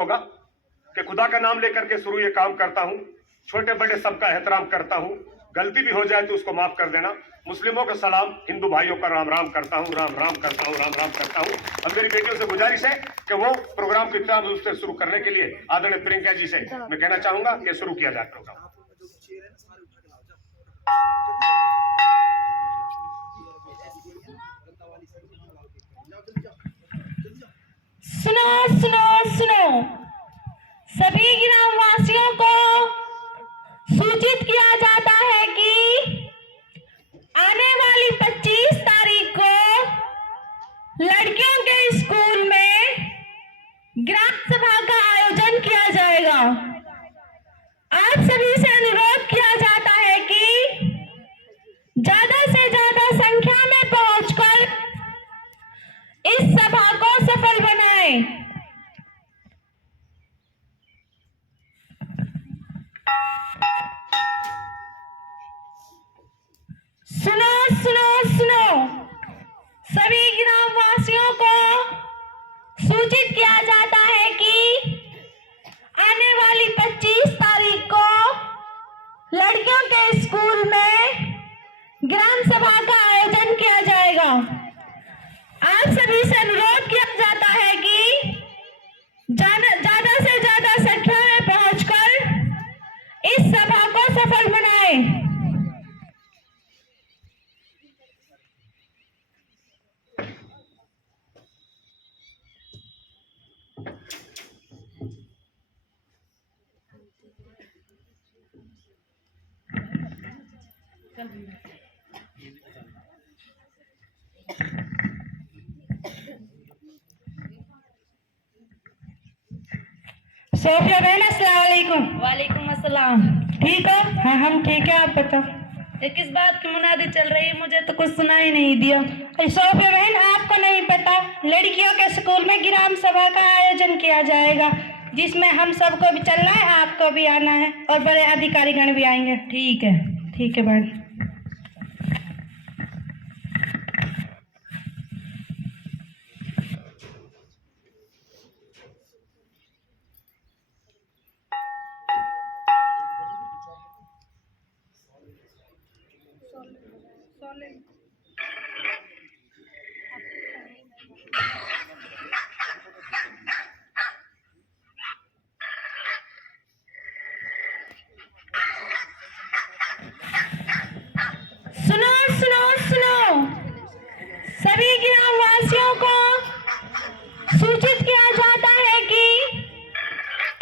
होगा कि खुदा का नाम लेकर के शुरू ये काम करता हूँ। छोटे बड़े सबका एहतराम करता हूँ। गलती भी हो जाए तो उसको माफ कर देना। मुस्लिमों का सलाम, हिंदू भाइयों का राम राम करता हूँ, राम राम करता हूँ, राम राम करता हूँ। अब मेरी बेटियों से गुजारिश है कि वो प्रोग्राम को इत्मीनान रूप से शुरू करने के लिए आदरणीय प्रियंका जी से मैं कहना चाहूंगा कि शुरू किया जाए प्रोग्राम। सुनो सुनो सुनो, सभी ग्रामवासियों को सूचित किया जाता है कि आने वाली 25 तारीख को लड़कियों के स्कूल में ग्राम सभा का आयोजन किया जाएगा। आप सभी से अनुरोध किया जाता है कि ज्यादा से ज्यादा संख्या में पहुंचकर इस सभा को सफल बनाएं। सुनो सुनो सुनो, सभी ग्रामवासियों को सूचित किया जाता है कि आने वाली 25 तारीख को लड़कियों के स्कूल में ग्राम सभा का आयोजन किया जाएगा। आप सभी से अनुरोध किया जाता है कि ज्यादा से ज्यादा संख्या में पहुंचकर इस सभा को सफल बनाएं। सोफिया बहन, अस्सलाम वालेकुम। वालेकुम अस्सलाम। ठीक हो? हाँ हम ठीक है, आप बताओ। ये किस बात की मुनादी चल रही है? मुझे तो कुछ सुना ही नहीं दिया। सोफिया बहन, आपको नहीं पता, लड़कियों के स्कूल में ग्राम सभा का आयोजन किया जाएगा जिसमें हम सबको भी चलना है, आपको भी आना है और बड़े अधिकारीगण भी आएंगे। ठीक है। ठीक है बहन। सुनो सुनो सुनो, सभी ग्रामवासियों को सूचित किया जाता है कि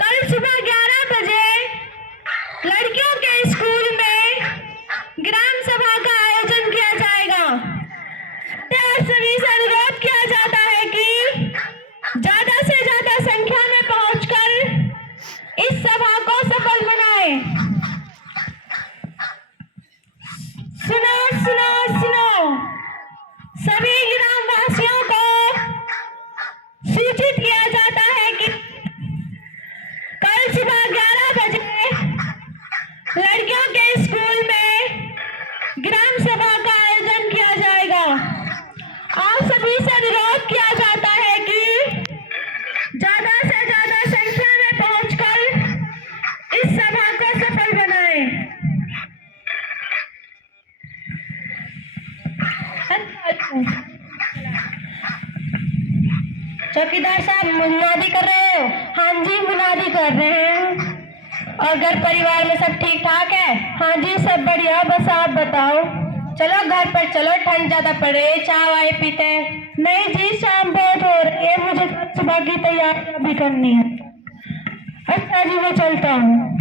कल सुबह 11 बजे लड़कियों के स्कूल में ग्राम सभा का आयोजन किया जाएगा। और सभी से अनुरोध किया जाता है कि ज्यादा से ज्यादा संख्या में पहुंचकर इस सभा को सफल बनाएं। सुनो सुनो सुनो, सभी ग्रामवासियों को सूचित किया जाता है कि कल सुबह 11 बजे लड़कियों के स्कूल में ग्राम सभा का आयोजन किया जाएगा। आप सभी से अनुरोध किया जाता है कि ज्यादा से ज्यादा संख्या में पहुंचकर इस सभा को सफल बनाएं। चौकीदार साहब, मुनादी कर रहे हो? हाँ जी, मुनादी कर रहे हैं। और घर परिवार में सब ठीक ठाक है? हाँ जी, सब बढ़िया, बस आप बताओ। चलो घर पर चलो, ठंड ज्यादा पड़ रही है, चाय वाय पीते हैं। नहीं जी, शाम बहुत हो रही है, मुझे सुबह की तैयारी भी करनी है। अच्छा जी, मैं चलता हूँ।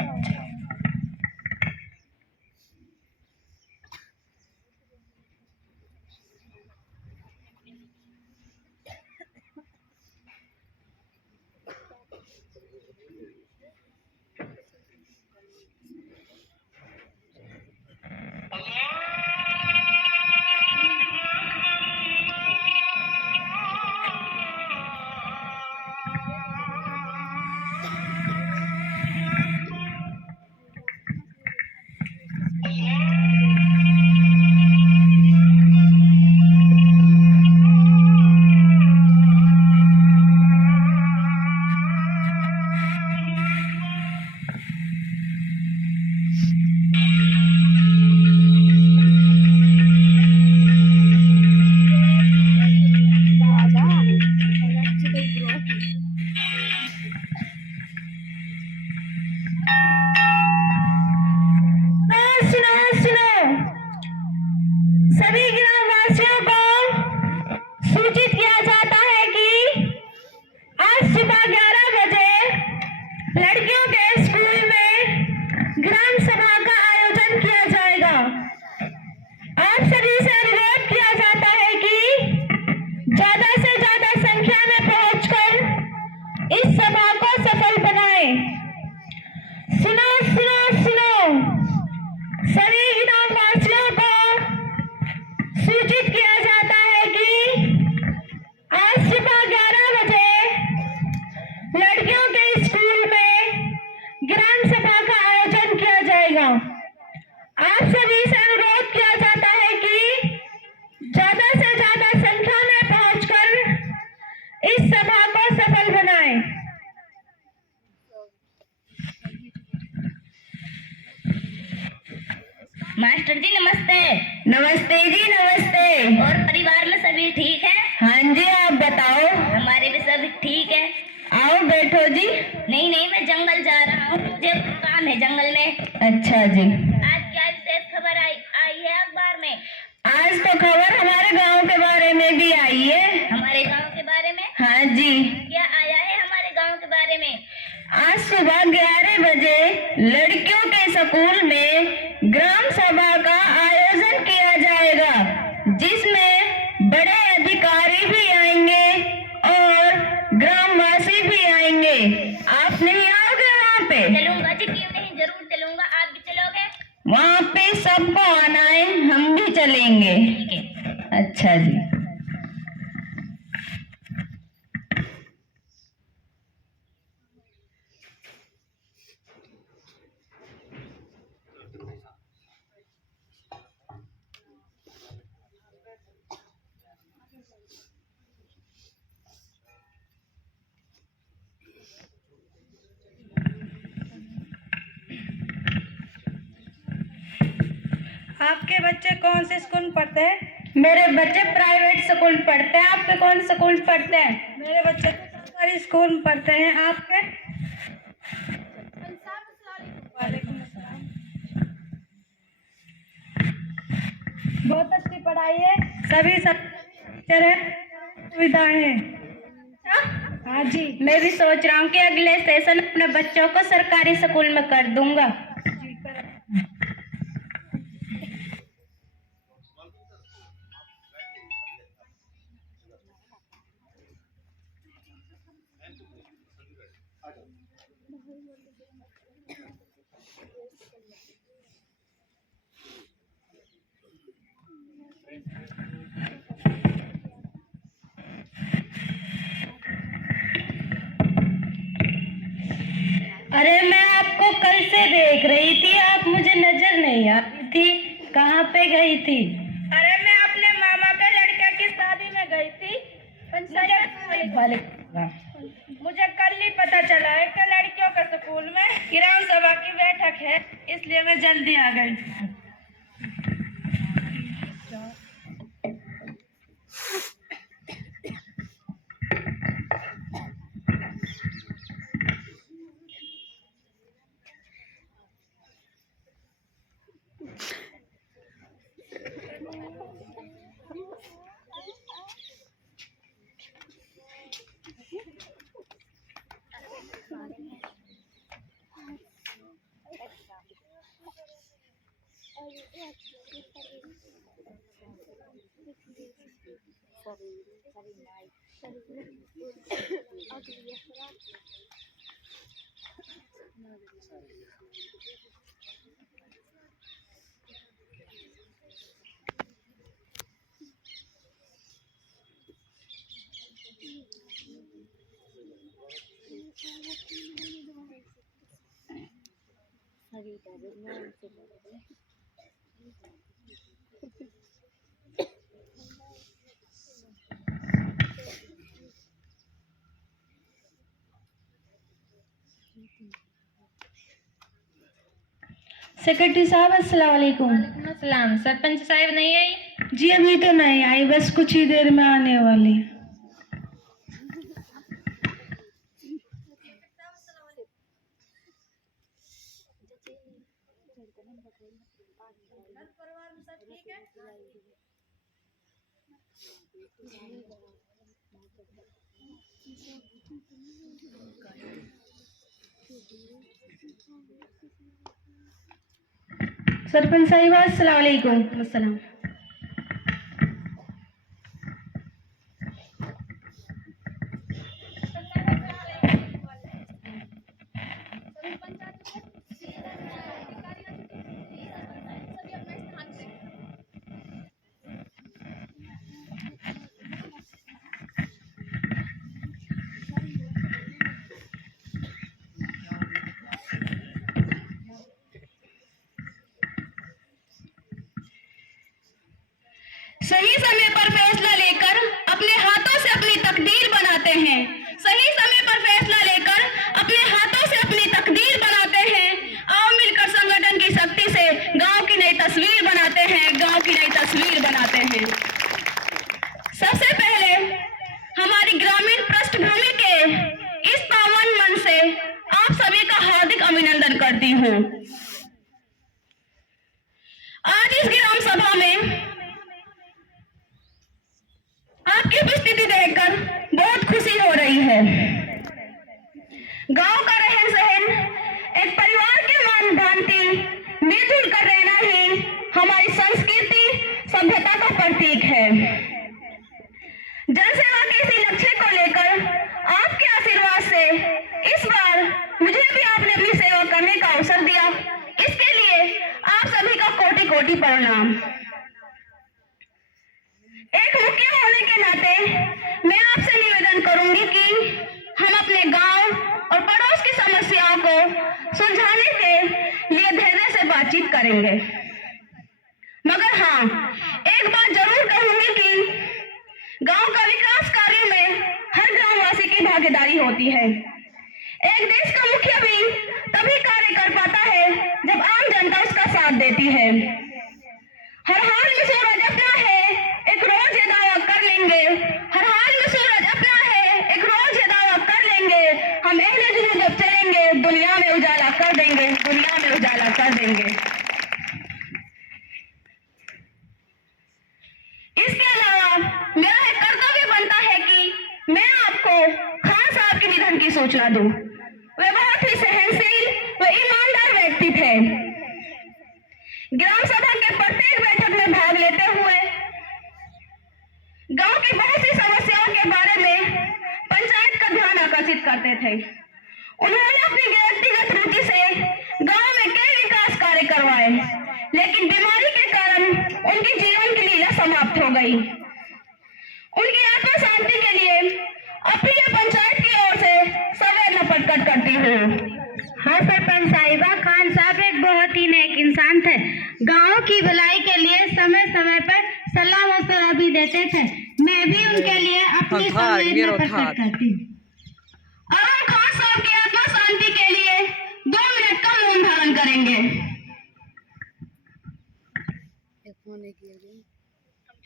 मास्टर जी नमस्ते। नमस्ते जी नमस्ते। और परिवार में सभी ठीक है? हाँ जी, आप बताओ। हमारे भी सभी ठीक है। आओ बैठो जी। नहीं नहीं, मैं जंगल जा रहा हूँ, मुझे काम है जंगल में। अच्छा जी। आज क्या विशेष खबर आई है अखबार में? आज तो खबर हमारे गांव के बारे में भी आई है। हमारे गांव के बारे में? हाँ जी। क्या आया है हमारे गांव के बारे में? आज सुबह 11 बजे लड़कियों के स्कूल में ग्राम सभा का आयोजन किया जाएगा, जिसमें बड़े अधिकारी भी आएंगे और ग्रामवासी भी आएंगे। आप नहीं आओगे वहाँ पे? चलूंगा जी, क्यों नहीं, जरूर चलूंगा। आप भी चलोगे? वहाँ पे सबको आना है, हम भी चलेंगे। ठीक है। अच्छा जी। आपके बच्चे कौन से स्कूल में पढ़ते हैं? मेरे बच्चे प्राइवेट स्कूल पढ़ते हैं। आपके कौन स्कूल पढ़ते हैं? मेरे बच्चे तो सरकारी स्कूल में पढ़ते हैं। आपके? वालेकुम अस्सलाम। बहुत अच्छी पढ़ाई है, सभी टीचर है, सुविधाएं हैं। हाँ जी। मैं भी सोच रहा हूँ कि अगले सेशन अपने बच्चों को सरकारी स्कूल में कर दूंगा। अरे मैं आपको कल से देख रही थी, आप मुझे नजर नहीं आ रही थी। कहाँ पे गई थी? अरे मैं अपने मामा के लड़के की शादी में गई थी। मुझे कल ही पता चला है कि लड़कियों के स्कूल में ग्राम सभा की बैठक है, इसलिए मैं जल्दी आ गई। सेक्रेटरी साहब अस्सलाम वालेकुम। सलाम। सरपंच साहब नहीं आई? जी अभी तो नहीं आई, बस कुछ ही देर में आने वाली। सरपंच साहिबा अस्सलाम वालेकुम। अस्सलाम। सही समय पर फैसला लेकर अपने हाथों से अपनी तकदीर बनाते हैं। सही समय पर फैसला लेकर अपने हाथों से अपनी तकदीर बनाते हैं। करती हूँ। आज इस ग्राम सभा में आपकी उपस्थिति देखकर बहुत खुशी हो रही है। गांव का रहन सहन, एक परिवार के मान भांति मिलजुल कर रहना ही हमारी संस्कृति सभ्यता का प्रतीक है। जनसेवा के इसी लक्ष्य को लेकर आपके आशीर्वाद से इस बार मुझे भी आपने अपनी सेवा करने का अवसर दिया, इसके लिए आप सभी का कोटि कोटि प्रणाम। एक मुखिया होने के नाते मैं आपसे निवेदन करूंगी कि हम अपने गांव और पड़ोस की समस्याओं को सुलझाने के लिए धैर्य से बातचीत करेंगे। मगर हाँ, एक बात जरूर कहूंगी कि गांव का विकास कार्य में हर ग्रामवासी की भागीदारी होती है। एक देश का मुखिया भी तभी कार्य कर पाता है जब आम जनता उसका साथ देती है। हर हाल में सूरज अपना है, एक रोज ये दावा कर लेंगे। हर हाल में सूरज अपना है, एक रोज ये दावा कर लेंगे। हम अहले जुलूस जब चलेंगे, दुनिया में उजाला कर देंगे, दुनिया में उजाला कर देंगे। इसके अलावा मेरा एक कर्तव्य बनता है कि मैं आपको खान साहब के निधन की सूचना दूं। वे बहुत ही सहनशील व ईमानदार व्यक्ति थे। ग्राम सभा के प्रत्येक बैठक में भाग लेते हुए गांव की बहुत सी समस्याओं के बारे में पंचायत का ध्यान आकर्षित करते थे। उन्होंने अपनी व्यक्तिगत रुचि से गांव में कई विकास कार्य करवाए, लेकिन बीमारी के कारण उनकी जीवन की लीला समाप्त हो गई। उनकी आत्मा शांति के लिए अपनी पंचायत की ओर से सवैर प्रकट करती हूँ। हाँ सरपंच साहिबा, खान साहब एक बहुत ही नेक इंसान थे। गांव की भलाई के लिए समय समय पर सलाह मशवरा भी देते थे। मैं भी उनके लिए अपनी संवेदना प्रकट करती हूँ। अब हम खान साहब की आत्मा शांति के लिए 2 मिनट का मौन धारण करेंगे।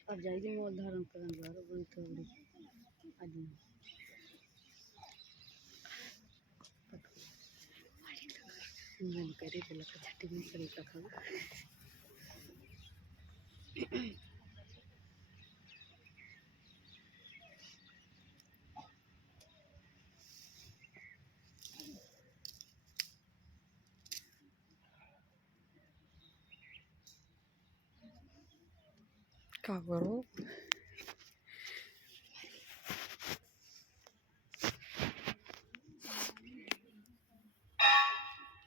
अब जाएगी मौन धारण करने मन करे तो लगा छठी में करे का खाओ। क्या करो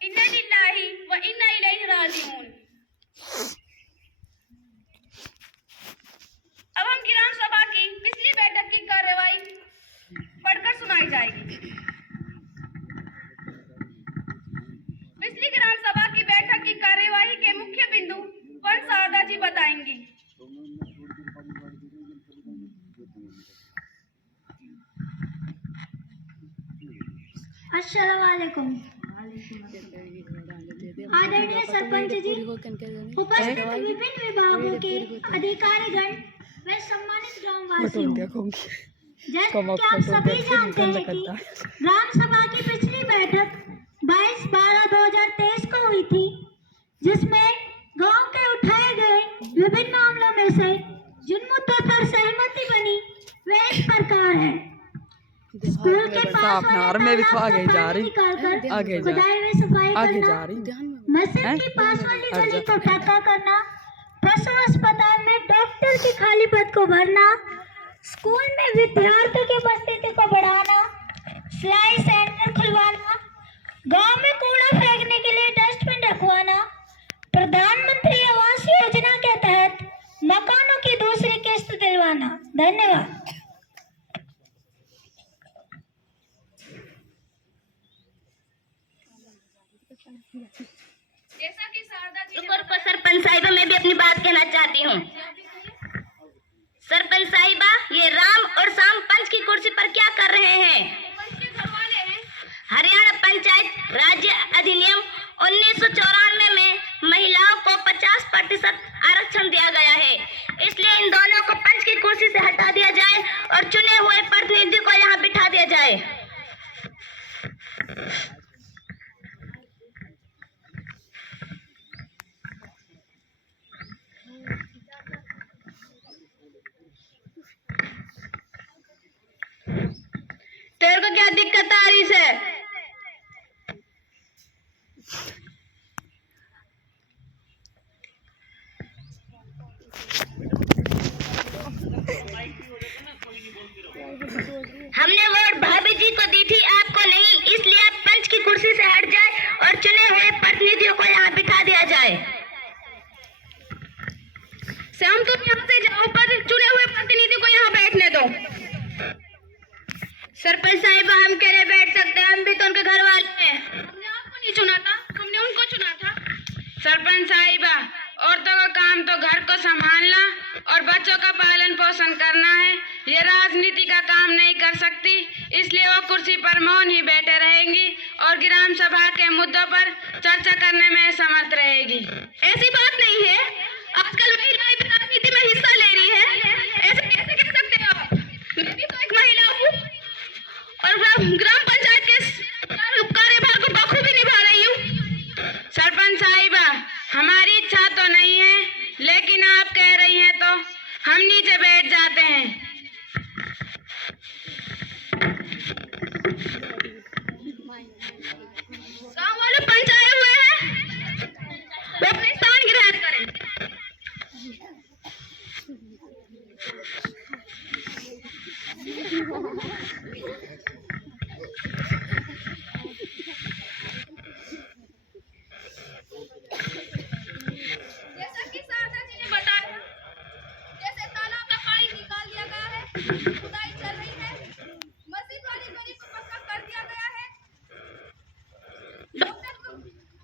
इन्ना लिल्लाहि व इन्ना इलैहि राजिऊन। अब हम ग्राम सभा की पिछली बैठक की कार्यवाही पढ़कर सुनाई जाएगी। पिछली ग्राम सभा की बैठक की कार्यवाही के मुख्य बिंदु पंच शारदा जी बताएंगी। अस्सलाम वालेकुम। आदरणीय सरपंच जी, उपस्थित विभिन्न विभागों के अधिकारीगण व सम्मानित ग्रामवासियों, जैसा कि आप सभी जानते हैं कि ग्राम सभा की पिछली बैठक 22/12/2023 को हुई थी, जिसमें गांव के उठाए गए विभिन्न मामलों में से जिन मुद्दों पर सहमति बनी वे इस प्रकार है। स्कूल के पास में भी आगे जा रही खुदाई में सफाई करना, मस्जिद के पास वाली गली को ढका करना, पशु अस्पताल में डॉक्टर की खाली पद को भरना, स्कूल में विद्यार्थियों की उपस्थिति को बढ़ाना, सिलाई सेंटर खुलवाना, गांव में कूड़ा फेंकने के लिए डस्टबिन रखवाना, प्रधानमंत्री आवास योजना के तहत मकानों की दूसरी किस्त दिलवाना। धन्यवाद। जैसा कि शारदा जी सरपंच साहिबा, मैं भी अपनी बात कहना चाहती हूँ। सरपंच साहिबा, ये राम और शाम पंच की कुर्सी पर क्या कर रहे हैं? हरियाणा पंचायत राज्य अधिनियम 1994 में महिलाओं को 50% आरक्षण दिया गया है, इसलिए इन दोनों को पंच की कुर्सी से हटा दिया जाए और चुने हुए प्रतिनिधि को यहाँ बिठा दिया जाए। हमने वोट भाभी जी को दी थी, आपको नहीं, इसलिए आप पंच की कुर्सी से हट जाए और चुने हुए प्रतिनिधियों को यहाँ बिठा दिया जाए। श्याम तुम यहाँ से जाओ, पर चुने हुए प्रतिनिधि को यहाँ बैठने दो। सरपंच साहिबा, हम कह रहे बैठ सकते हैं, हम भी तो उनके घर वाले हैं। हमने आपको नहीं चुना था, हमने उनको चुना था। सरपंच साहिबा, औरतों का काम तो घर को संभालना और बच्चों का पालन पोषण करना है। ये राजनीति का काम नहीं कर सकती, इसलिए वो कुर्सी पर मौन ही बैठे रहेंगी और ग्राम सभा के मुद्दों पर चर्चा करने में समर्थ रहेगी। ऐसी बात नहीं है, आजकल महिलाएं भी राजनीति में हिस्सा ले रही है। ऐसे कैसे कह सकते हो आप? मैं भी तो एक महिला हूँ और ग्राम पंचायत के कार्यभार को बखूबी निभा रही हूँ। सरपंच साहिबा, हमारी इच्छा तो नहीं है, लेकिन आप कह रही हैं तो हम नीचे बैठ जाते हैं। गांव वाले पंचायत हुए हैं, वो अपने स्थान ग्रहण करें। जैसा कि शारदा जी ने बताया, जैसे तालाब का पानी निकाल दिया गया है, खुदाई चल रही है, मस्जिद वाली गली को पक्का कर दिया गया है, डॉक्टर को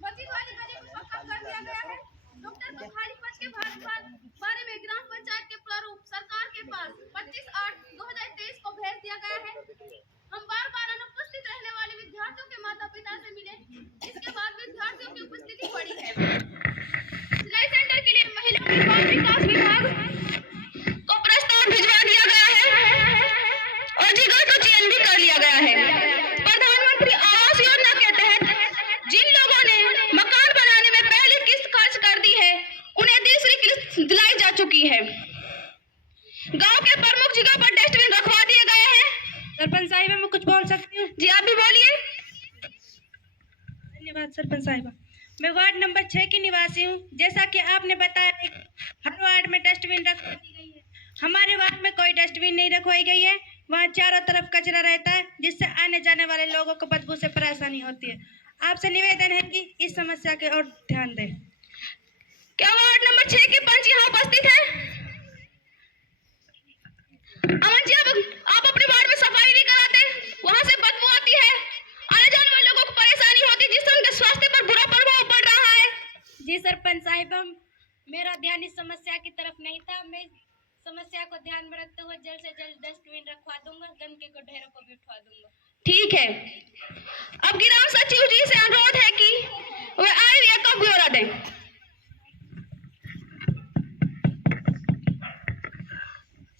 मस्जिद वाली गली को पक्का कर दिया गया है, डॉक्टर को खाली पद के बारे में ग्राम पंचायत के प्रारूप सरकार के पास 25/8/2023 को भेज दिया गया है। हम बार-बार अनुपस्थित रहने वाले विद्यार्थियों के माता-पिता से मिले, इसके बाद विद्यार्थियों की उपस्थिति बढ़ी है। सिलाई सेंटर के लिए महिला और बाल विकास विभाग को प्रस्ताव भिजवा दिया गया है और जगह का चयन भी कर लिया गया है। प्रधानमंत्री आवास योजना के तहत जिन लोगों ने मकान बनाने में पहली किस्त खर्च कर दी है, उन्हें दूसरी किस्त दिलाई जा चुकी है। गांव के प्रमुख जगह पर डस्टबिन रखवा दिए गए हैं। सरपंच साहिबा, मैं कुछ बोल सकती हूँ? जी, आप भी बोलिए। धन्यवाद सरपंच साहिबा। मैं वार्ड नंबर 6 की निवासी हूँ। जैसा कि आपने बताया, हर वार्ड में डस्टबिन रखवा दी गई है। हमारे वार्ड में कोई डस्टबिन नहीं रखवाई गई है। वहाँ चारों तरफ कचरा रहता है, जिससे आने जाने वाले लोगों को बदबू से परेशानी होती है। आपसे निवेदन है कि इस समस्या की ओर ध्यान दें। क्या वार्ड नंबर 6 के पंच यहाँ उपस्थित है? अमन जी, आप अपने वार्ड में सफाई नहीं कराते, वहाँ से बदबू आती है, आने जाने वाले लोगों को परेशानी होती है, जिससे उनके स्वास्थ्य पर बुरा प्रभाव पड़ रहा है। जी सरपंच साहिबा, मेरा ध्यान इस समस्या की तरफ नहीं था। मैं समस्या को ध्यान में रखते हुए जल्द से जल्द डस्टबिन रखवा दूंगा, गंदगी को ढेरों को भी उठवा दूंगा। ठीक है, अब ग्राम सचिव जी से अनुरोध है कि वे आए का ब्यौरा दें।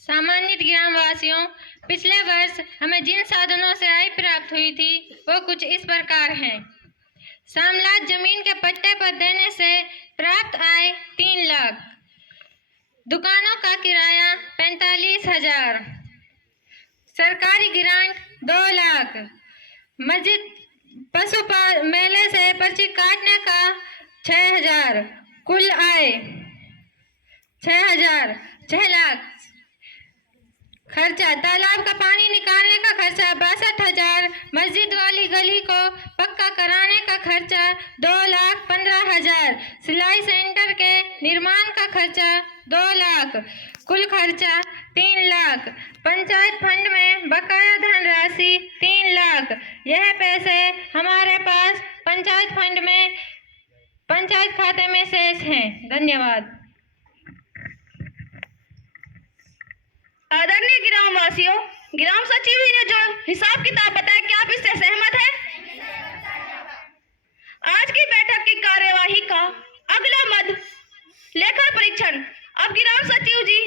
सम्मानित ग्रामवासियों, पिछले वर्ष हमें जिन साधनों से आय प्राप्त हुई थी वो कुछ इस प्रकार हैं। सामलात जमीन के पट्टे पर देने से प्राप्त आय 3 लाख, दुकानों का किराया 45,000, सरकारी ग्रांट 2 लाख, मस्जिद पशु मेले से पर्ची काटने का 6,000, कुल आय 6 लाख। खर्चा, तालाब का पानी निकालने का खर्चा 62,000, मस्जिद वाली गली को पक्का कराने का खर्चा 2,15,000, सिलाई सेंटर के निर्माण का खर्चा 2 लाख, कुल खर्चा 3 लाख, पंचायत फंड में बकाया धन राशि 3 लाख। यह पैसे हमारे पास पंचायत फंड में पंचायत खाते में शेष हैं। धन्यवाद। आदरणीय ग्रामवासियों, ग्राम सचिव जी ने जो हिसाब किताब बताया, क्या आप इससे सहमत हैं? आज की बैठक की कार्यवाही का अगला मद लेखन परीक्षण। अब ग्राम सचिव जी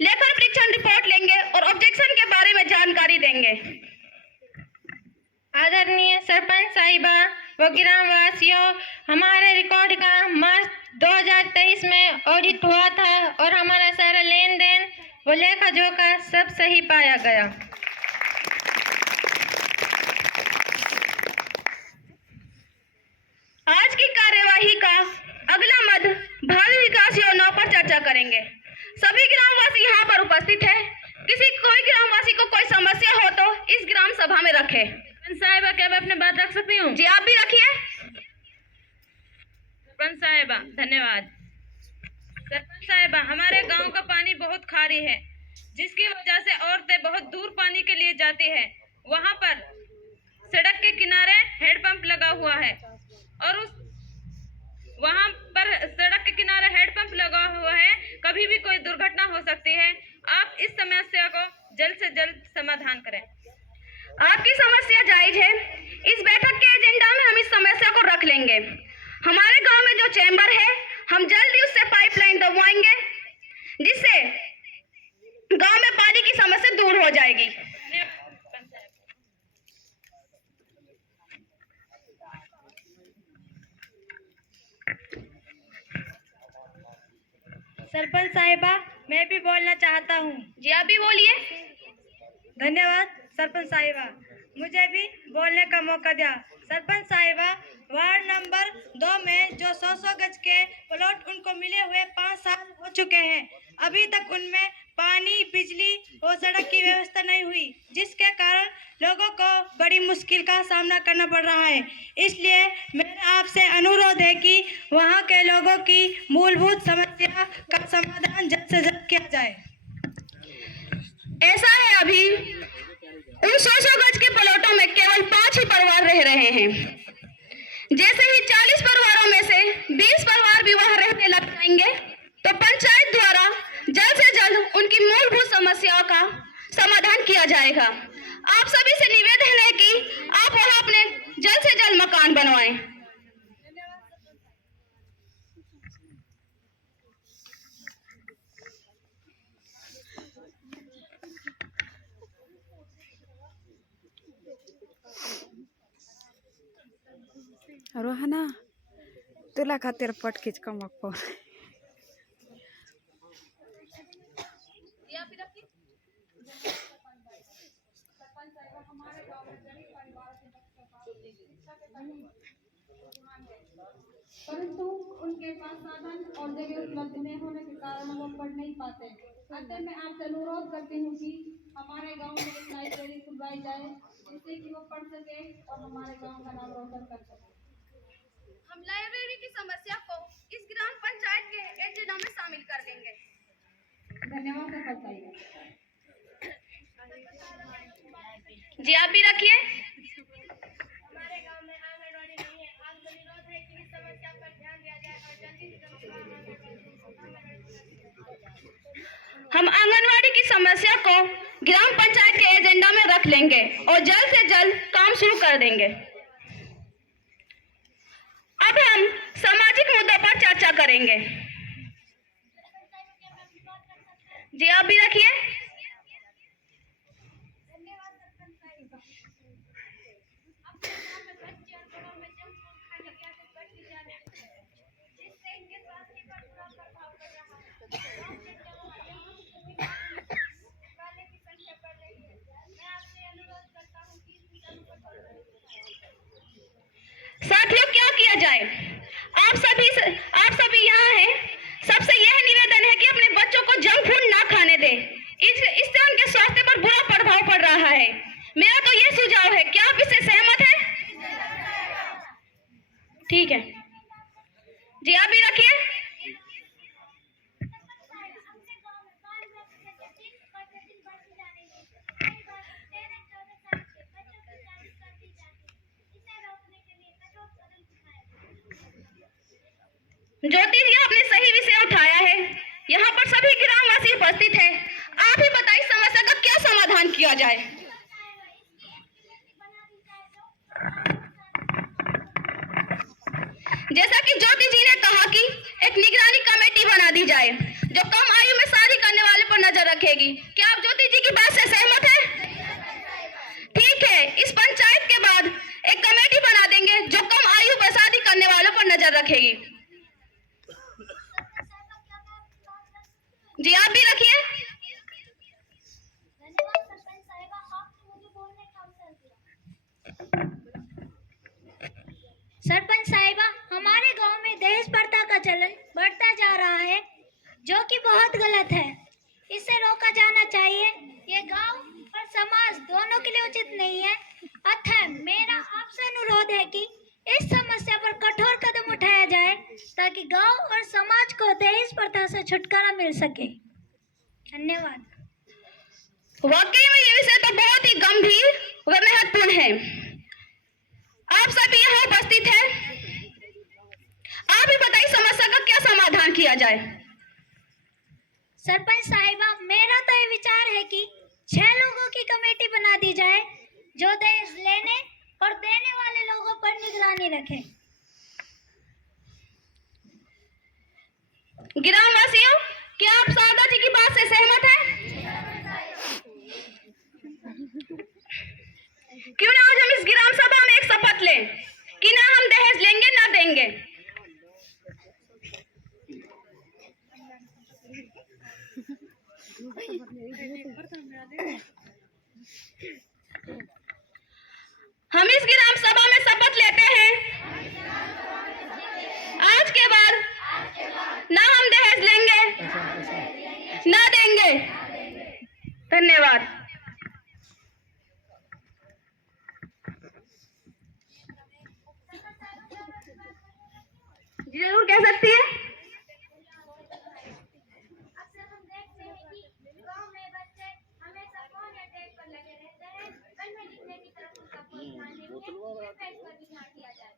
लेखन परीक्षण रिपोर्ट लेंगे और ऑब्जेक्शन के बारे में जानकारी देंगे। आदरणीय सरपंच साहिबा व ग्रामवासियों, हमारे रिकॉर्ड का मार्च 2023 में ऑडिट हुआ था और हमारा सारा लेन देन वो लेखा जोखा सब सही पाया गया। आज करेंगे। सभी ग्रामवासी यहाँ पर उपस्थित है। कोई ग्रामवासी को कोई समस्या हो तो इस ग्राम सभा में रखे। साहिबा, क्या मैं अपनी बात रख सकती हूँ? जी आप भी रखिए। सरपंच साहिबा धन्यवाद। सरपंच साहिबा, हमारे गांव का पानी बहुत खारी है, जिसकी वजह से औरतें बहुत दूर पानी के लिए जाती है। वहां पर सड़क के किनारे हैंडपंप लगा हुआ है और वहां पर सड़क के किनारे हैंडपंप लगा हुआ है, कभी भी कोई दुर्घटना हो सकती है। आप इस समस्या को जल्द से जल्द समाधान करें। आपकी समस्या जायज है। इस बैठक के एजेंडा में हम इस समस्या को रख लेंगे। हमारे गांव में जो चैम्बर है, हम जल्द ही उससे पाइपलाइन दबवाएंगे, जिससे गांव में पानी की समस्या दूर हो जाएगी। सरपंच साहिबा, मैं भी बोलना चाहता हूँ। जी आप भी बोलिए। धन्यवाद सरपंच साहिबा, मुझे भी बोलने का मौका दिया। सरपंच साहिबा, वार्ड नंबर 2 में जो 100 गज के प्लॉट उनको मिले हुए 5 साल हो चुके हैं, अभी तक उनमें पानी, बिजली और सड़क की व्यवस्था नहीं हुई, जिसके कारण लोगों को बड़ी मुश्किल का सामना करना पड़ रहा है। इसलिए मेरा आपसे अनुरोध है कि वहां के लोगों की मूलभूत समस्या का समाधान जल्द से जल्द किया जाए। ऐसा है, अभी उन 100 गज के प्लॉटों में केवल 5 ही परिवार रह रहे हैं। जैसे ही 40 परिवारों में से 20 परिवार भी वहां रहने लग जाएंगे, तो पंचायत द्वारा जल्द से जल्द उनकी मूलभूत समस्याओं का समाधान किया जाएगा। आप सभी से निवेदन है कि आप वहां अपने जल्द से जल्द मकान बनवाएं। रोहना, तुला खातिर पटकीच कमक पाहून परंतु उनके पास साधन और जगह उपलब्ध नहीं होने के कारण वो पढ़ नहीं पाते। अतः मैं आपसे अनुरोध करती हूँ कि हमारे गांव में एक लाइब्रेरी खुलवाई जाए, जिससे कि वो पढ़ सके और हमारे गांव का नाम रोशन कर सके। हम लाइब्रेरी की समस्या को इस ग्राम पंचायत के एजेंडा में शामिल कर देंगे। धन्यवाद सरपंच साहिबा। जी आप भी रखिए। हमारे गांव में आंगनवाड़ी नहीं है। आपसे अनुरोध है कि इस समस्या पर ध्यान दिया जाए और जल्दी से हम आंगनवाड़ी की समस्या को ग्राम पंचायत के एजेंडा में रख लेंगे और जल्द से जल्द काम शुरू कर देंगे। अब हम सामाजिक मुद्दों पर चर्चा करेंगे। जी आप भी रखिए। साथियों, क्या किया जाए? आप सभी यहाँ हैं। सबसे यह निवेदन है कि अपने बच्चों को जंक फूड ना खाने दें। इससे उनके स्वास्थ्य पर बुरा प्रभाव पड़ रहा है। मेरा तो ये सुझाव है, क्या आप इससे सहमत हैं? ठीक है, जी आप भी रखिए। ज्योति जी, आपने सही विषय उठाया है। यहाँ पर सभी ग्रामवासी उपस्थित हैं। आप ही बताइए समस्या का क्या समाधान किया जाए? जैसा कि ज्योति जी ने कहा कि एक निगरानी कमेटी बना दी जाए, जो कम आयु में शादी करने वाले पर नजर रखेगी। क्या आप ज्योति जी की बात से सहमत हैं? ठीक है, इस पंचायत के बाद एक कमेटी बना देंगे जो कम आयु में शादी करने वालों पर नजर रखेगी। जी आप भी रखिए। धन्यवाद सरपंच साहिबा, आपने मुझे बोलने का अवसर दिया। सरपंच साहिबा, हमारे गांव में दहेज प्रथा का चलन बढ़ता जा रहा है। जो कि बहुत गलत है। इसे रोका जाना चाहिए। ये गांव और समाज दोनों के लिए उचित नहीं है। अतः मेरा आपसे अनुरोध है कि इस समस्या पर कठोर कदम उठाया जाए ताकि गांव और समाज को दहेज प्रथा से छुटकारा मिल सके। धन्यवाद। वाकई में ये विषय तो बहुत ही गंभीर व महत्वपूर्ण है। आप सभी यहाँ उपस्थित हैं। आप ही बताइए समस्या का क्या समाधान किया जाए। सरपंच साहिबा, मेरा तो ये विचार है कि 6 लोगों की कमेटी बना दी जाए जो दहेज लेने और देने वाले लोगों पर निगरानी रखे। ग्रामवासियों, क्या आप शारदा जी की बात से सहमत हैं? क्यों ना आज हम इस ग्राम सभा में एक शपथ लें कि ना हम दहेज लेंगे ना देंगे। हम इस ग्राम सभा में शपथ लेते हैं आज के बाद ना हम दहेज लेंगे ना देंगे। धन्यवाद। जरूर कह सकती है। अक्सर हम देखते हैं कि गांव में बच्चे हमेशा फोन या टेप पर लगे रहते हैं। पढ़ने लिखने की तरफ उनका कोई ध्यान नहीं है। इस पर भी ध्यान दिया जाए।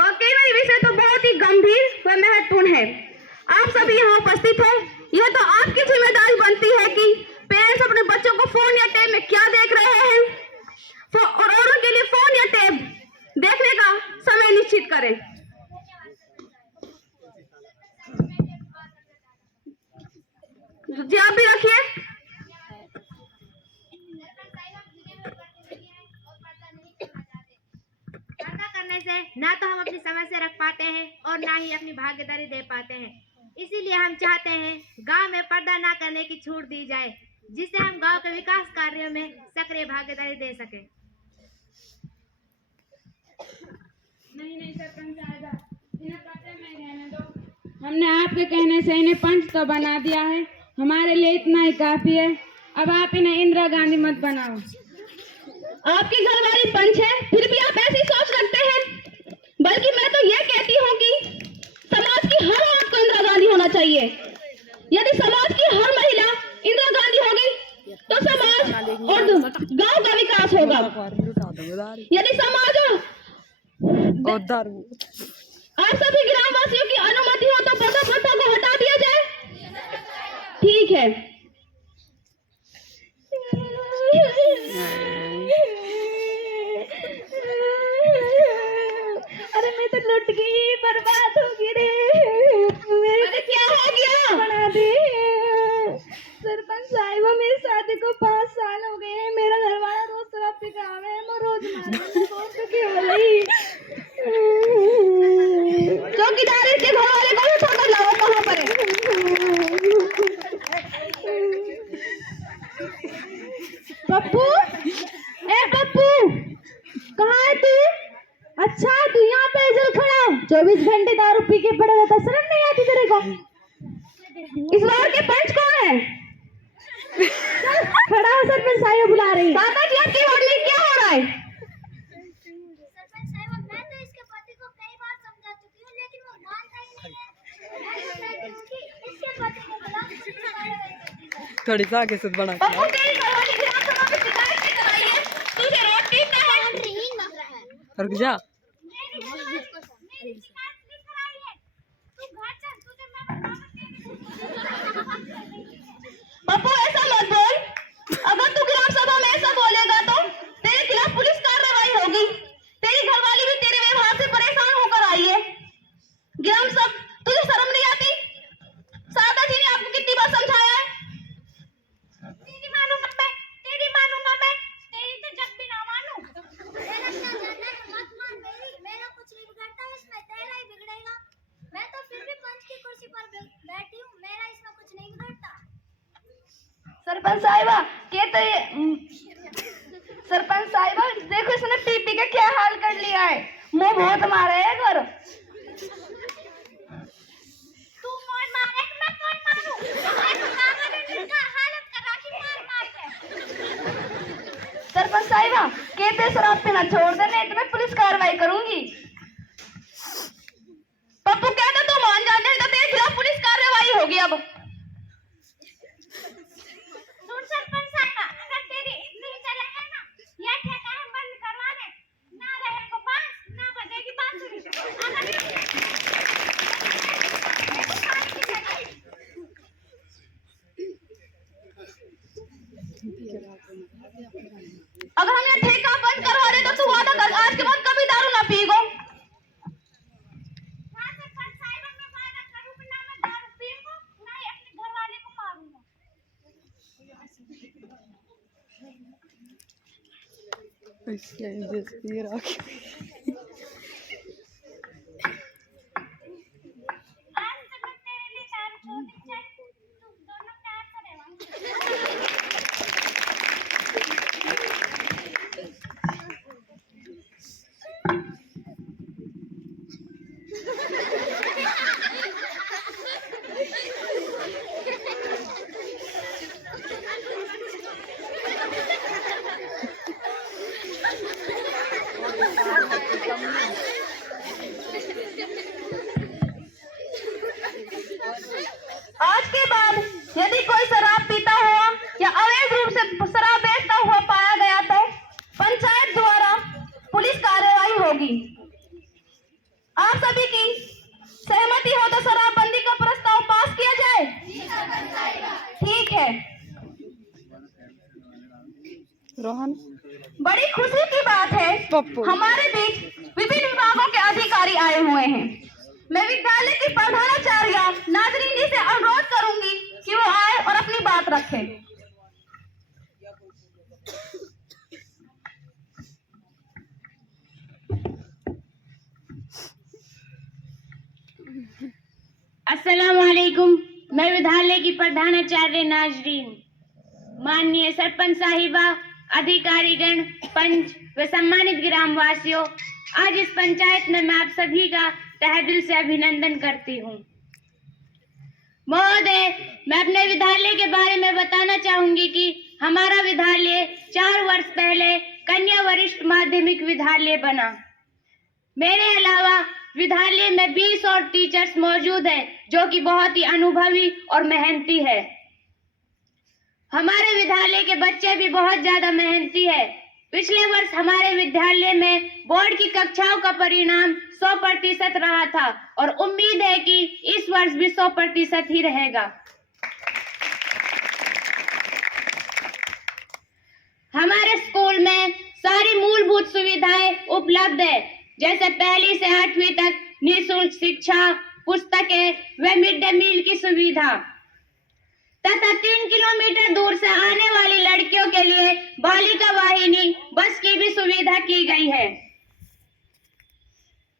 वाकई में ये विषय तो बहुत ही गंभीर व महत्वपूर्ण है। आप सभी यहाँ उपस्थित हैं। यह तो आपकी जिम्मेदारी बनती है कि पेरेंट्स अपने बच्चों को फोन या टेप में क्या देख रहे हैं और औरों के लिए फोन या टेप देखने का समय निश्चित करें। जी आप भी रखिए। पर्दा करने से ना तो हम अपनी समस्या रख पाते हैं और ना ही अपनी भागीदारी दे पाते हैं। इसीलिए हम चाहते हैं गांव में पर्दा ना करने की छूट दी जाए, जिससे हम गांव के विकास कार्यों में सक्रिय भागीदारी दे सकें। नहीं सरपंच साहिबा, इन्हें पता में रहने दो। हमने आपके कहने से इन्हें पंच तो बना दिया है, हमारे लिए इतना ही काफी है। अब आप इन्हें इंदिरा गांधी मत बनाओ। आपकी घरवाली पंच है, फिर भी आप ऐसी सोच रखते हैं। बल्कि मैं तो ये कहती हूँ कि समाज की हर औरत को इंदिरा गांधी होना चाहिए। यदि समाज की हर महिला इंदिरा गांधी होगी तो समाज और गांव का विकास होगा। यदि समाज आप सभी ग्रामवासियों की अनुमति हो तो पर्दा प्रथा को हटा दिया जाए। ठीक है। अरे मैं तो लुट गई, बर्बाद हो गई रे। अरे क्या हो गया? बना दे। सरपंच साहिबा, मेरी शादी को 5 साल हो गए हैं। मेरा घर वाला रोज शराब पी के आवे है, मैं रोज मारने बहुत दुखी हो रही। चौकीदार के घर वाले को भी पकड़ लाओ। कहाँ पर है? पप्पू, ए पप्पू, कहाँ है तू? अच्छा, तू यहाँ पे जल खड़ा 24 घंटे दारू पी के पड़ा रहता, शर्म नहीं आती तेरे को? इस बार के पंच कौन है? खड़ा हो, सरपंच साहिबा बुला रही। दादा जी आपकी वार्ड में क्या हो रहा है? सरपंच साहिबा, मैं तो इसके पति को कई बार समझा चुकी हूँ, लेकिन वो मानता ही नहीं है। मैं तो कहती हूँ कि इसके पति को बुलाओ। थोड़ी सा आगे से बढ़ा के पप्पू तेरी घरवाली ग्राम सभा में शिकायत नहीं कराई है, तुझे रोज पीता है। रुक जा। पप्पू ऐसा मत बोल। अगर तू ग्राम सभा में ऐसा बोलेगा तो तेरे खिलाफ पुलिस कार्रवाई होगी। तेरी घरवाली भी तेरे व्यवहार से परेशान होकर आई है। ग्राम सब तुझे शर्म नहीं आती? शारदा जी ने आपको कितनी बार समझाया है? तेरी मानूंगा मैं, तेरी तो जब भी ना मानूं। मत मान मेरी, मेरा कुछ नहीं बिगड़ता इसमें, तेरा ही बिगड़ेगा। मैं तो फिर भी पंच की कुर्सी पर बैठी हूँ, मेरा इसमें कुछ नहीं बिगड़ता। सरपंच साहिबा कहते सरपंच साहिबा देखो इसने पी पी के क्या हाल कर लिया है। मुंह बहुत मारा है घर। तू मोर मारे, मैं सरपंच साहिबा, कहते शराब पीना छोड़ दे, नहीं तो मैं पुलिस कार्रवाई करूंगी। पप्पू कहते तो मान जाते हैं, तो तेरे खिलाफ पुलिस कार्रवाई होगी। अब सुन सरपंच साहिबा, अगर तेरी इतनी चले है ना, ये ठेका हम बंद करवा दे, ना रहेगा बांस, ना बजेगी बांसुरी। अगर हम ये ठेका बंद करवा दे तो तू वादा कर आज के बाद कभी दारू ना पीगो। हाँ सरपंच साहिबा, मैं वादा करूँ कि ना मैं दारू पीऊंगा, ना ही अपने घर वाले को मारूंगा। आज से मैं तेरे लिए दारू छोड़ दी, चल तू दोनों प्यार से रहेंगे। आज के बाद यदि कोई शराब पीता हुआ या अवैध रूप से शराब बेचता हुआ पाया गया तो पंचायत द्वारा पुलिस कार्रवाई होगी। आप सभी की सहमति हो तो शराबबंदी का प्रस्ताव पास किया जाए। ठीक है। रोहन, बड़ी खुशी की बात है, हमारे बीच विभिन्न विभागों के अधिकारी आए हुए हैं। मैं विद्यालय की प्रधानाचार्य नाजरीन जी से अनुरोध करूंगी कि वो आए और अपनी बात रखें। अस्सलामुअलैकुम। मैं विद्यालय की प्रधानाचार्य नाजरीन, माननीय सरपंच साहिबा, अधिकारीगण, पंच व सम्मानित ग्रामवासियों, आज इस पंचायत में मैं आप सभी का तहे दिल से अभिनंदन करती हूँ। महोदय, मैं अपने विद्यालय के बारे में बताना चाहूंगी कि हमारा विद्यालय 4 वर्ष पहले कन्या वरिष्ठ माध्यमिक विद्यालय बना। मेरे अलावा विद्यालय में 20 और टीचर्स मौजूद हैं जो कि बहुत ही अनुभवी और मेहनती है। हमारे विद्यालय के बच्चे भी बहुत ज्यादा मेहनती है। पिछले वर्ष हमारे विद्यालय में बोर्ड की कक्षाओं का परिणाम 100% रहा था और उम्मीद है कि इस वर्ष भी 100% ही रहेगा। हमारे स्कूल में सारी मूलभूत सुविधाएं उपलब्ध है, जैसे 1ली से 8वीं तक निःशुल्क शिक्षा, पुस्तकें व मिड डे मील की सुविधा तथा 3 किलोमीटर दूर से आने वाली लड़कियों के लिए बालिका वाहिनी बस की भी सुविधा की गई है।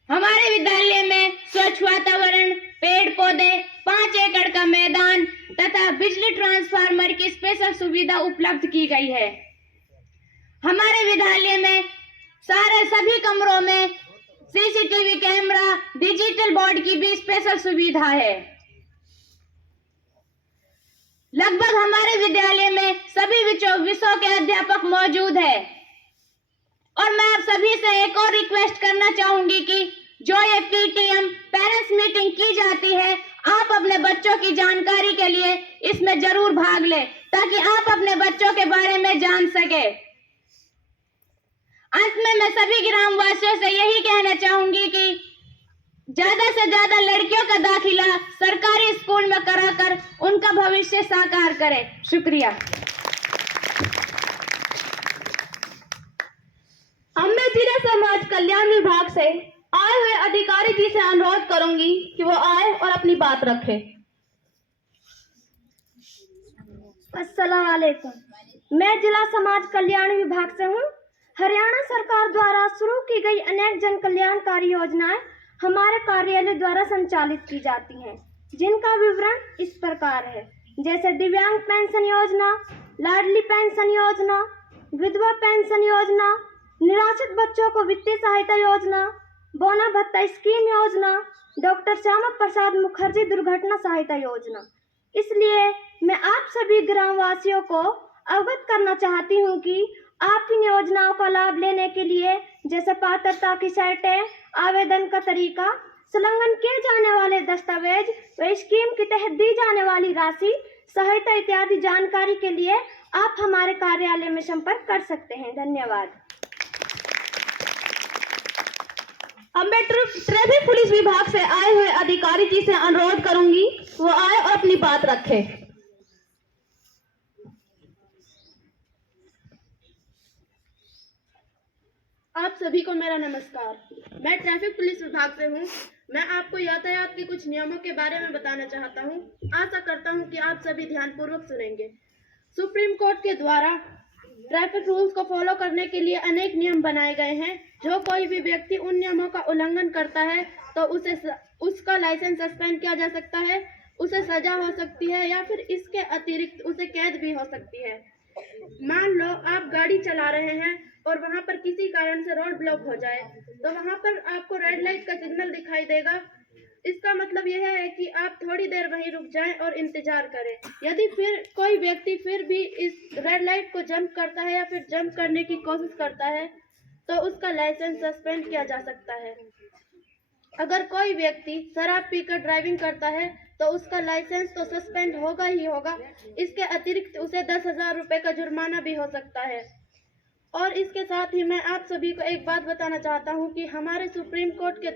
हमारे विद्यालय में स्वच्छ वातावरण, पेड़ पौधे, 5 एकड़ का मैदान तथा बिजली ट्रांसफार्मर की स्पेशल सुविधा उपलब्ध की गई है। हमारे विद्यालय में सभी कमरों में सीसीटीवी कैमरा, डिजिटल बोर्ड की भी स्पेशल सुविधा है। लगभग हमारे विद्यालय में सभी विषयों के अध्यापक मौजूद है। और मैं आप सभी से एक और रिक्वेस्ट करना चाहूंगी कि जो ये पीटीएम पेरेंट्स मीटिंग की जाती है, आप अपने बच्चों की जानकारी के लिए इसमें जरूर भाग लें ताकि आप अपने बच्चों के बारे में जान सके। अंत में मैं सभी ग्रामवासियों से यही कहना चाहूंगी कि ज्यादा से ज्यादा लड़कियों का दाखिला सरकारी स्कूल में कराकर उनका भविष्य साकार करें। शुक्रिया। अब मैं जिला समाज कल्याण विभाग से आए हुए अधिकारी जी से अनुरोध करूंगी कि वो आए और अपनी बात रखें। अस्सलाम वालेकुम। मैं जिला समाज कल्याण विभाग से हूँ। हरियाणा सरकार द्वारा शुरू की गई अनेक जन कल्याणकारी योजनाएं हमारे कार्यालय द्वारा संचालित की जाती हैं, जिनका विवरण इस प्रकार है, जैसे दिव्यांग पेंशन योजना, लाडली पेंशन योजना, विधवा पेंशन योजना, निराश्रित बच्चों को वित्तीय सहायता योजना, बोना भत्ता स्कीम योजना, डॉक्टर श्यामा प्रसाद मुखर्जी दुर्घटना सहायता योजना। इसलिए मैं आप सभी ग्रामवासियों को अवगत करना चाहती हूँ कि आप इन योजनाओं का लाभ लेने के लिए जैसे पात्रता की शर्तें, आवेदन का तरीका, संलग्न किए जाने वाले दस्तावेज व स्कीम के तहत दी जाने वाली राशि, सहायता इत्यादि जानकारी के लिए आप हमारे कार्यालय में संपर्क कर सकते हैं। धन्यवाद। अब मैं ट्रैफिक पुलिस विभाग से आए हुए अधिकारी जी से अनुरोध करूंगी वो आए और अपनी बात रखे। आप सभी को मेरा नमस्कार। मैं ट्रैफिक पुलिस विभाग से हूँ। मैं आपको यातायात के कुछ नियमों के बारे में बताना चाहता हूँ। आशा करता हूँ कि आप सभी ध्यानपूर्वक सुनेंगे। सुप्रीम कोर्ट के द्वारा ट्रैफिक रूल्स को फॉलो करने के लिए अनेक नियम बनाए गए हैं। जो कोई भी व्यक्ति उन नियमों का उल्लंघन करता है तो उसका लाइसेंस सस्पेंड किया जा सकता है, उसे सजा हो सकती है या फिर इसके अतिरिक्त उसे कैद भी हो सकती है। मान लो आप गाड़ी चला रहे हैं और वहां पर किसी कारण से रोड ब्लॉक हो जाए तो वहां पर आपको रेड लाइट का सिग्नल दिखाई देगा। इसका मतलब यह है कि आप थोड़ी देर वहीं रुक जाएं और इंतजार करें। यदि फिर कोई व्यक्ति फिर भी इस रेड लाइट को जंप करता है या फिर जंप करने की कोशिश करता है तो उसका लाइसेंस सस्पेंड किया जा सकता है। अगर कोई व्यक्ति शराब पीकर ड्राइविंग करता है तो उसका लाइसेंस तो सस्पेंड होगा ही होगा, इसके अतिरिक्त उसे 10,000 रुपये का जुर्माना भी हो सकता है। और इसके साथ ही मैं आप सभी को एक बात बताना चाहता हूं कि हमारे सुप्रीम कोर्ट के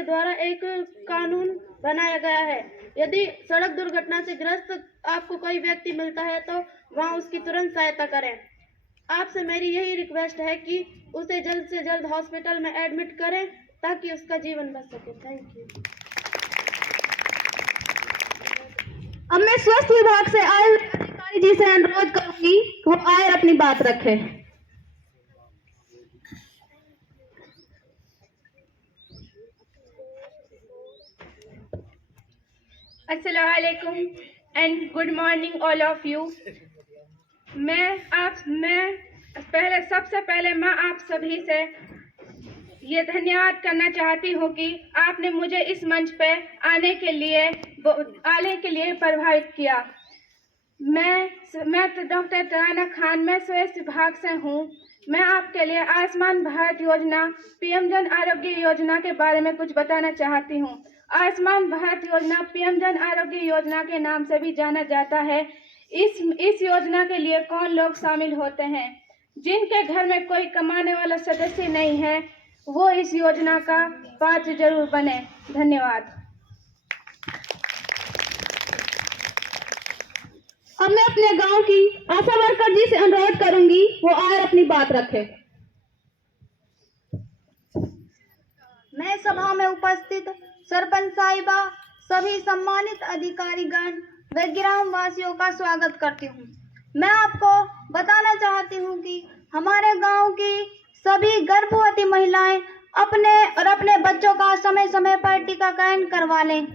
द्वारा एक कानून बनाया गया है। यदि सड़क दुर्घटना से ग्रस्त आपको कोई व्यक्ति मिलता है तो वहां उसकी तुरंत सहायता करें। आपसे मेरी यही रिक्वेस्ट है कि उसे जल्द से जल्द हॉस्पिटल में एडमिट करें ताकि उसका जीवन बच सके। Thank you. अब मैं स्वास्थ्य विभाग से आए हुए अधिकारी जी से अनुरोध करूंगी वो आए और अपनी बात रखे। अस्सलामुअलैकुम and good morning all of you. सबसे पहले मैं आप सभी से ये धन्यवाद करना चाहती हूँ कि आपने मुझे इस मंच पे आने के लिए प्रभावित किया। मैं डॉक्टर तराना खान, मैं स्वास्थ्य विभाग से हूँ। मैं आपके लिए आयुष्मान भारत योजना, पीएम जन आरोग्य योजना के बारे में कुछ बताना चाहती हूँ। आयुष्मान भारत योजना पीएम जन आरोग्य योजना के नाम से भी जाना जाता है। इस योजना के लिए कौन लोग शामिल होते हैं? जिनके घर में कोई कमाने वाला सदस्य नहीं है वो इस योजना का पात्र जरूर बने। धन्यवाद। अब मैं अपने गांव की आशा वर्कर जी से अनुरोध करूंगी वो आए और अपनी बात रखे। मैं सभा में उपस्थित सरपंच साहिबा, सभी सम्मानित अधिकारीगण व ग्राम वासियों का स्वागत करती हूँ। मैं आपको बताना चाहती हूँ कि हमारे गांव की सभी गर्भवती महिलाएं अपने बच्चों का समय समय पर टीकाकरण करवा लें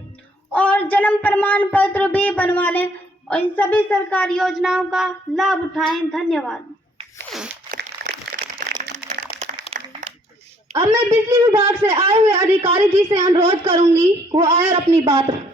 और जन्म प्रमाण पत्र भी बनवा लें और इन सभी सरकारी योजनाओं का लाभ उठाएं। धन्यवाद। अब मैं बिजली विभाग से आए हुए अधिकारी जी से अनुरोध करूंगी वो आए और अपनी बात रखें।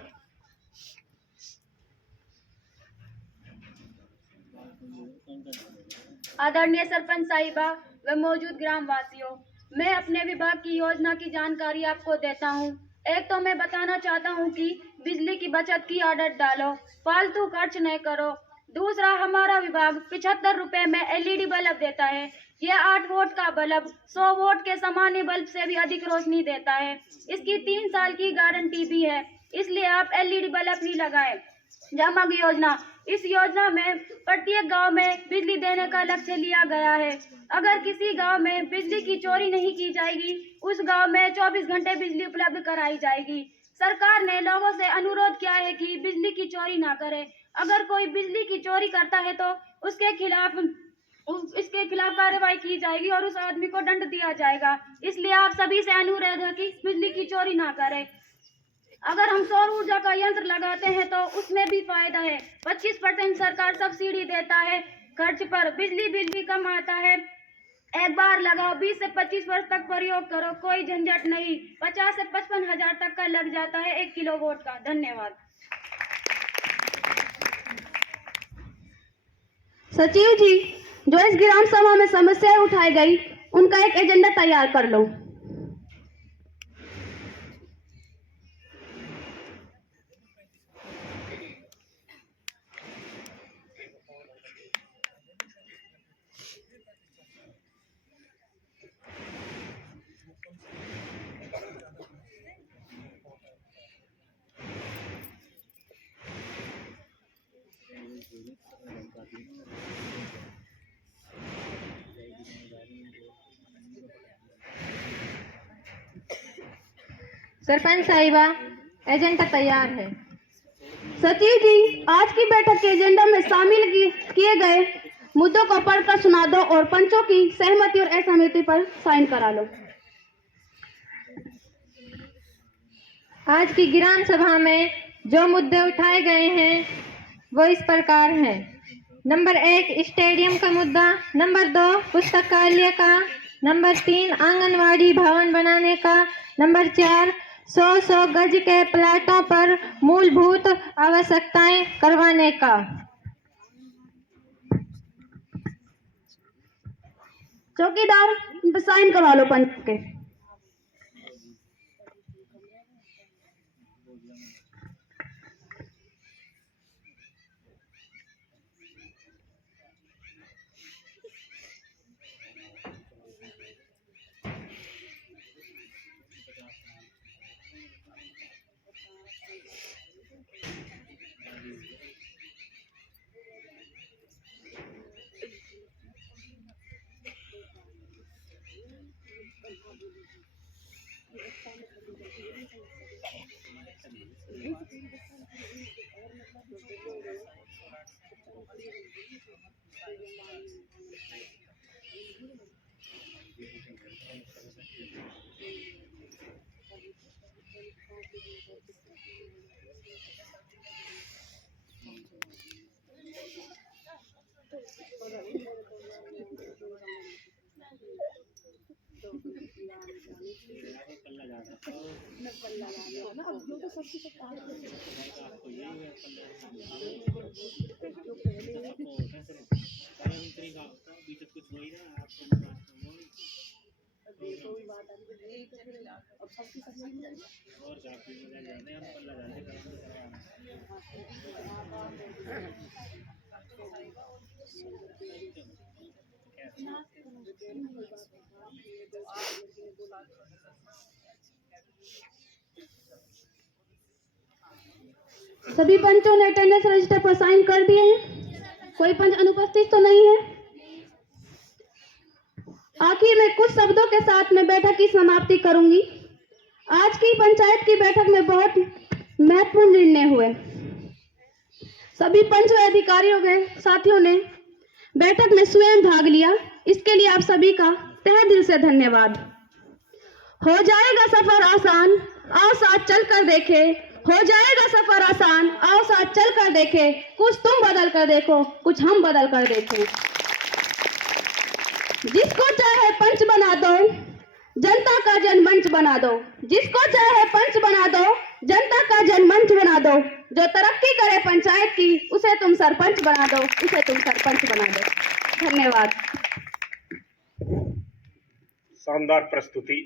आदरणीय सरपंच साहिबा व मौजूद ग्राम वासियों, मैं अपने विभाग की योजना की जानकारी आपको देता हूं। एक तो मैं बताना चाहता हूं कि बिजली की बचत की आदत डालो, फालतू खर्च नहीं करो। दूसरा, हमारा विभाग 75 रुपए में एलईडी बल्ब देता है। यह 8 वोल्ट का बल्ब 100 वोल्ट के सामान्य बल्ब से भी अधिक रोशनी देता है। इसकी 3 साल की गारंटी भी है, इसलिए आप एलईडी बल्ब ही लगाएं। जमग योजना, इस योजना में प्रत्येक गांव में बिजली देने का लक्ष्य लिया गया है। अगर किसी गांव में बिजली की चोरी नहीं की जाएगी, उस गांव में 24 घंटे बिजली उपलब्ध कराई जाएगी। सरकार ने लोगों से अनुरोध किया है कि बिजली की चोरी ना करें। अगर कोई बिजली की चोरी करता है तो इसके खिलाफ कार्रवाई की जाएगी और उस आदमी को दंड दिया जाएगा। इसलिए आप सभी से अनुरोध है कि बिजली की चोरी ना करें। अगर हम सौर ऊर्जा का यंत्र लगाते हैं तो उसमें भी फायदा है। 25% सरकार सब्सिडी देता है खर्च पर, बिजली बिल भी कम आता है। एक बार लगाओ, 20 से 25 वर्ष तक प्रयोग करो, कोई झंझट नहीं। 50 से 55 हजार तक का लग जाता है 1 किलोवाट का। धन्यवाद। सचिव जी, जो इस ग्राम सभा में समस्याएं उठाई गई उनका एक एजेंडा तैयार कर लो। सरपंच साहिबा, एजेंडा तैयार है। सचिव जी, आज की बैठक के एजेंडा में शामिल किए गए मुद्दों को पढ़कर सुना दो और पंचों की सहमति और असहमति पर साइन करा लो। आज की ग्राम सभा में जो मुद्दे उठाए गए हैं वो इस प्रकार हैं। नंबर 1 स्टेडियम का मुद्दा, नंबर 2 पुस्तकालय का, नंबर 3 आंगनवाड़ी भवन बनाने का, नंबर 4 100 गज के प्लाटों पर मूलभूत आवश्यकताएं करवाने का। चौकीदार, इन पर साइन करवा लो पंच के। सभी पंचों ने अटेंडेंस रजिस्टर पर साइन कर दिए हैं। कोई पंच अनुपस्थित तो नहीं है। आखिर में कुछ शब्दों के साथ मैं बैठक की समाप्ति करूंगी। आज की पंचायत की बैठक में बहुत महत्वपूर्ण निर्णय हुए। सभी पंच व अधिकारियों के साथियों ने बैठक में स्वयं भाग लिया, इसके लिए आप सभी का तहे दिल से धन्यवाद। हो जाएगा सफर आसान, आओ साथ चल कर देखे। हो जाएगा सफर आसान, आओ साथ चल कर देखे। कुछ तुम बदल कर देखो, कुछ हम बदल कर देखें। जिसको चाहे पंच बना दो, जनता का जनमंच बना दो। जिसको चाहे पंच बना दो, जनता का जनमंच बना दो। जो तरक्की करे पंचायत की, उसे तुम सरपंच बना दो, उसे तुम सरपंच बना दो। धन्यवाद। शानदार प्रस्तुति।